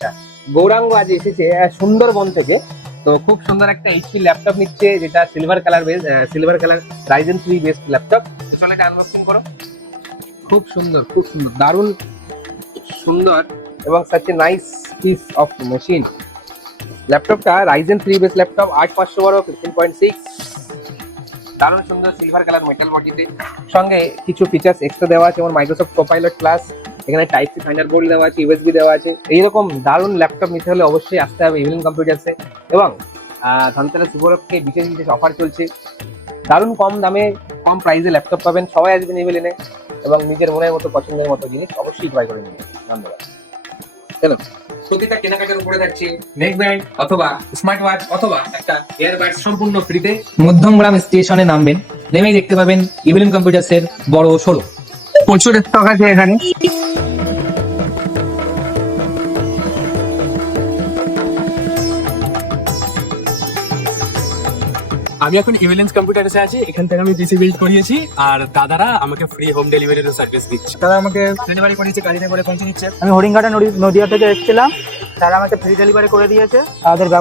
আচ্ছা গৌরাঙ্গ আজ এসেছে সুন্দরবন থেকে। তো খুব সুন্দর একটা এইচপি ল্যাপটপ নিচ্ছে, যেটা silver colour base silver colour Ryzen three best laptop চলে এটা আনবক্সিং করো। খুব সুন্দর খুব সুন্দর, দারুণ সুন্দর এবং such a nice piece of machine ল্যাপটপটা রাইজেন থ্রি বেস ল্যাপটপ আট পাঁচশো বারো ফিফটিন পয়েন্ট সিক্স দারুণ সুন্দর সিলভার কালার মেটাল বডিতে সঙ্গে কিছু ফিচার্স এক্সট্রা দেওয়া আছে, যেমন মাইক্রোসফট কোপাইলট প্লাস এখানে টাইপ সি বোর্ড দেওয়া আছে ইউএসবি দেওয়া আছে। এইরকম দারুণ ল্যাপটপ নিতে হলে অবশ্যই আসতে হবে ইভিনিং কম্পিউটার্সে এবং আহ, ধনতেরাস উপলক্ষে বিশেষ বিশেষ অফার চলছে। দারুণ কম দামে কম প্রাইসে ল্যাপটপ পাবেন। সবাই আসবেন ইভিলিনে এবং নিজের মনের মতো পছন্দের মতো জিনিস অবশ্যই ক্রয় করে নেবেন। ধন্যবাদ। চলো প্রতিটা কেনাকাটার উপরে থাকছে নেক ব্যান্ড অথবা স্মার্ট ওয়াচ অথবা একটা এয়ারবাড সম্পূর্ণ ফ্রিতে মধ্যমগ্রাম স্টেশনে নামবেন। নেমেই দেখতে পাবেন ইভিলিন কম্পিউটার্সের বড় শোরুম প্রচুর স্টক আছে এখানে। আমি এখন ইভিলেন্স কম্পিউটারে আছি এখান থেকে আমি পিসি বিল্ড করিয়েছি আর দাদারা আমাকে ফ্রি হোম ডেলিভারির সার্ভিস দিচ্ছে। তারা আমাকে ডেলিভারি করিয়েছে গাড়িতে করে পৌঁছে দিচ্ছে। আমি হরিঙ্গাটা নদী- নদিয়া থেকে এসেছিলাম তারা আমাকে ফ্রি ডেলিভারি করে দিয়েছে। তাদের ব্যবহার